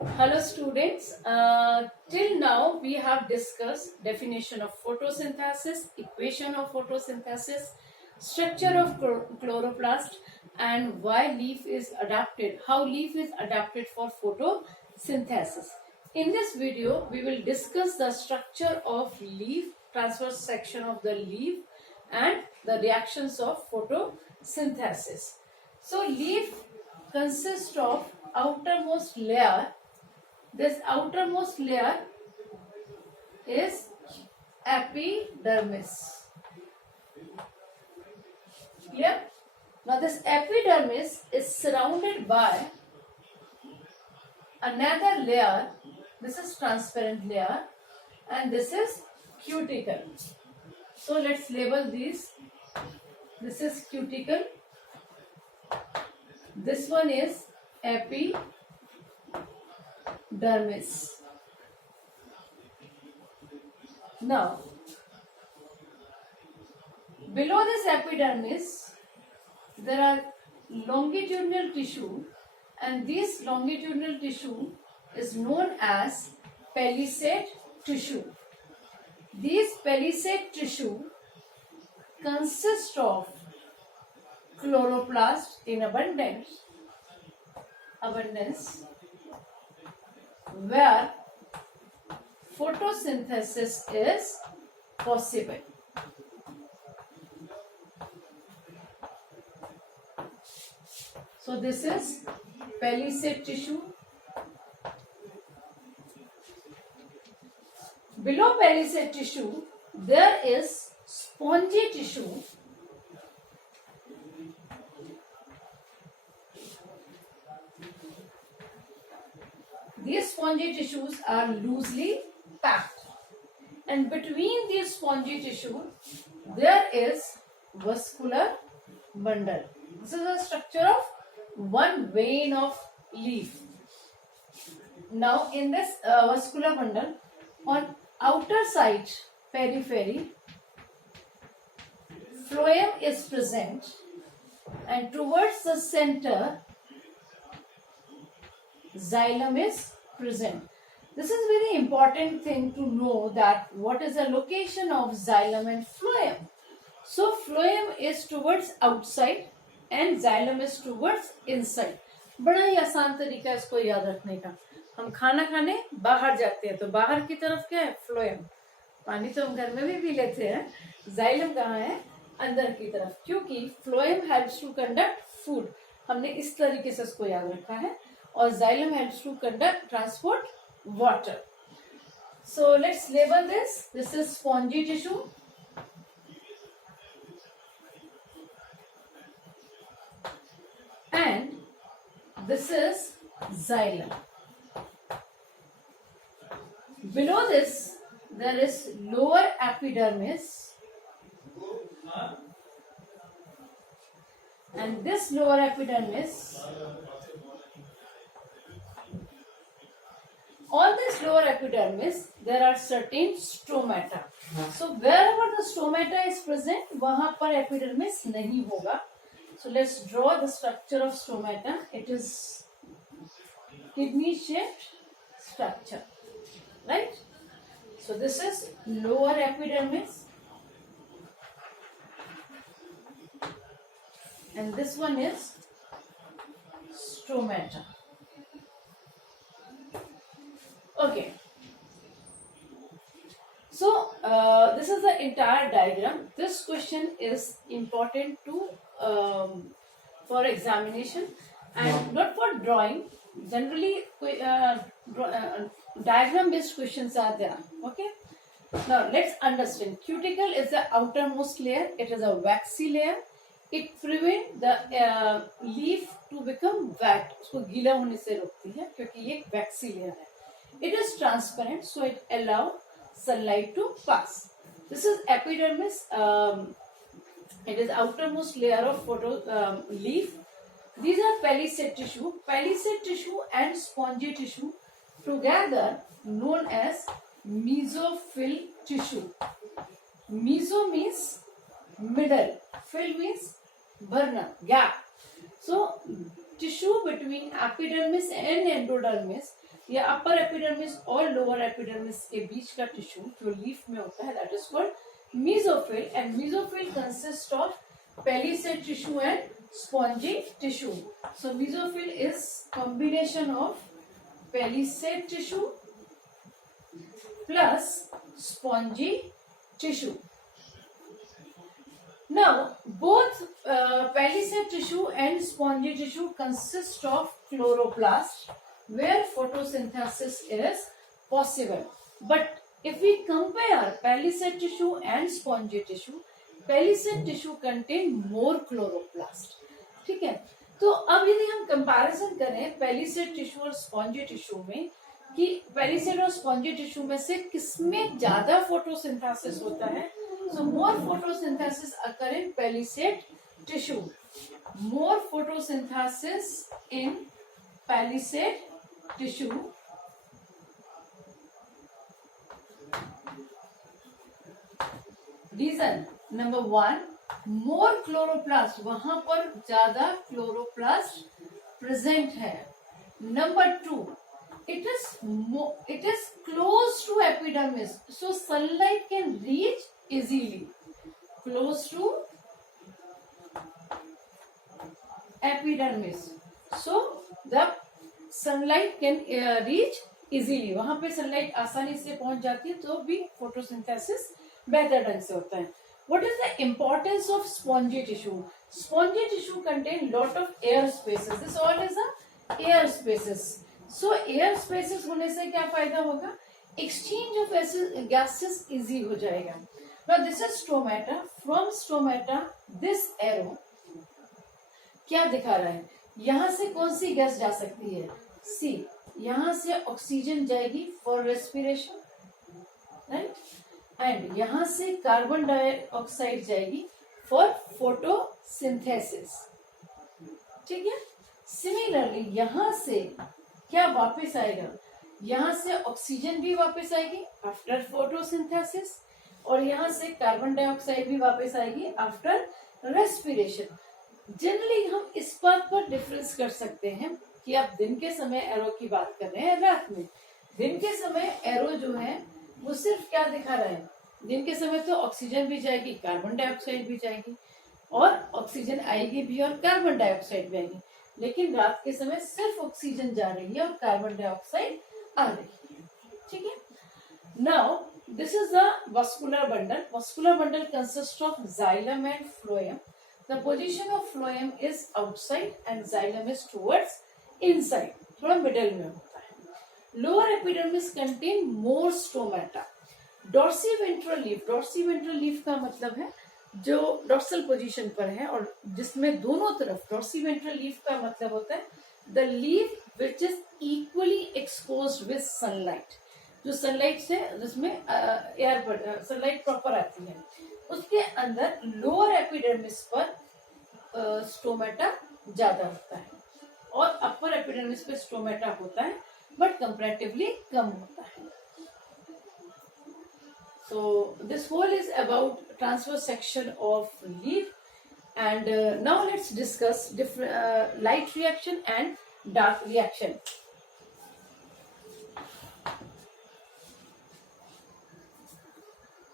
Hello students, till now we have discussed definition of photosynthesis, equation of photosynthesis, structure of chloroplast and why leaf is adapted, how leaf is adapted for photosynthesis. In this video we will discuss the structure of leaf, transverse section of the leaf and the reactions of photosynthesis. So leaf consists of outermost layer. This outermost layer is epidermis. Clear? Now this epidermis is surrounded by another layer. This is transparent layer and this is cuticle. So let's label these. This is cuticle. This one is epidermis. Now, below this epidermis, there are longitudinal tissue, and this longitudinal tissue is known as palisade tissue. These palisade tissue consist of chloroplast in abundance, where photosynthesis is possible. So this is palisade tissue. Below palisade tissue, there is spongy tissue. These spongy tissues are loosely packed, and between these spongy tissue there is vascular bundle. This is the structure of one vein of leaf. Now in this vascular bundle, on outer side periphery, phloem is present, and towards the center xylem is present. This is very important thing to know, that what is the location of xylem and phloem. So phloem is towards outside and xylem is towards inside. बड़ा ही आसान तरीका है इसको याद रखने का. हम खाना खाने बाहर जाते हैं तो बाहर की तरफ क्या है? फ्लोएम. पानी तो हम घर में भी पी लेते हैं. xylem कहाँ है? अंदर की तरफ, क्योंकि phloem helps to conduct food. हमने इस तरीके से इसको याद रखा है. और xylem helps to transport water. So let's label this. This is spongy tissue. And this is xylem. Below this, there is lower epidermis. And this lower epidermis, on this lower epidermis, there are certain stomata. So wherever the stomata is present, वहाँ पर epidermis नहीं होगा. So let's draw the structure of stomata. It is kidney-shaped structure, right? So this is lower epidermis, and this one is stomata. Okay. So this is the entire diagram. This question is important to for examination and not for drawing. Generally, diagram-based questions are there. Okay. Now let's understand. Cuticle is the outermost layer. It is a waxy layer. It prevents the leaf to become wet. उसको गीला होने से रोकती है क्योंकि ये waxy layer है. It is transparent, so it allows sunlight to pass. This is epidermis. It is outermost layer of leaf. These are palisade tissue. Palisade tissue and spongy tissue together known as mesophyll tissue. Meso means middle. Fill means burner, gap. So tissue between epidermis and endodermis. या upper epidermis और lower epidermis के बीच का tissue जो leaf में होता है, that is called mesophyll. And mesophyll consist of palisade tissue and spongy tissue. So mesophyll is combination of palisade tissue plus spongy tissue. Now, both palisade tissue and spongy tissue consist of chloroplast, where photosynthesis is possible. But if we compare palisade tissue and spongy tissue, palisade tissue contain more chloroplast. ठीक है, तो अब यदि हम comparison करें palisade tissue और spongy tissue में कि पेलिसेड और स्पॉन्जी टिश्यू में से किसमें ज्यादा फोटोसिंथेसिस होता है. So more photosynthesis occur in palisade tissue. More photosynthesis in palisade tissue. Reason number 1, more chloroplast, वहां पर ज्यादा क्लोरोप्लास्ट प्रेजेंट है. Number 2, it is close to epidermis, so sunlight can reach easily. Close to epidermis, so the sunlight can reach easily. वहां पे sunlight आसानी से पहुंच जाती है, तो भी फोटोसिंथेसिस बेहतर ढंग से होता है. What is the importance of spongy tissue? Spongy tissue contain lot of air spaces. This all is a air spaces. So air spaces होने से क्या फायदा होगा? एक्सचेंज ऑफ गैसेस इजी हो जाएगा. Now this is stomata. From stomata this arrow क्या दिखा रहा है? यहां से कौन सी गैस जा सकती है? सी. यहां से ऑक्सीजन जाएगी फॉर रेस्पिरेशन, राइट, एंड यहां से कार्बन डाइऑक्साइड जाएगी फॉर फोटोसिंथेसिस. ठीक है. सिमिलरली यहां से क्या वापस आएगा? यहां से ऑक्सीजन भी वापस आएगी आफ्टर फोटोसिंथेसिस, और यहां से कार्बन डाइऑक्साइड भी वापस आएगी आफ्टर रेस्पिरेशन. जनरली हम इस बात पर डिफरेंस कर सकते हैं कि आप दिन के समय एरो की बात कर रहे हैं, रात में. दिन के समय एरो जो है वो सिर्फ क्या दिखा रहा है? दिन के समय तो ऑक्सीजन भी जाएगी, कार्बन डाइऑक्साइड भी जाएगी, और ऑक्सीजन आएगी भी और कार्बन डाइऑक्साइड भी आएगी. लेकिन रात के समय सिर्फ ऑक्सीजन जा रही है और कार्बन डाइऑक्साइड आ रही है. ठीक है. Now this is the vascular bundle. Vascular bundle consist of xylem and phloem. The position of phloem is outside and xylem is towards inside, थोड़ा मिडल में होता है. Lower epidermis contain more stomata. Dorsiventral leaf. Dorsiventral leaf का मतलब है जो dorsal position पर है और जिसमें दोनों तरफ. डॉर्सीवेंट्रल लीफ का मतलब होता है the leaf which is equally exposed with sunlight. जो सनलाइट से जिसमें एयर पर सनलाइट प्रॉपर आती है, उसके अंदर लोअर एपिडर्मिस पर स्टोमेटा ज्यादा होता है और अपर एपिडर्मिस पे स्टोमेटा होता है बट कंपैरेटिवली कम होता है. So this whole is about transverse section of leaf, and now let's discuss different light reaction and dark reaction.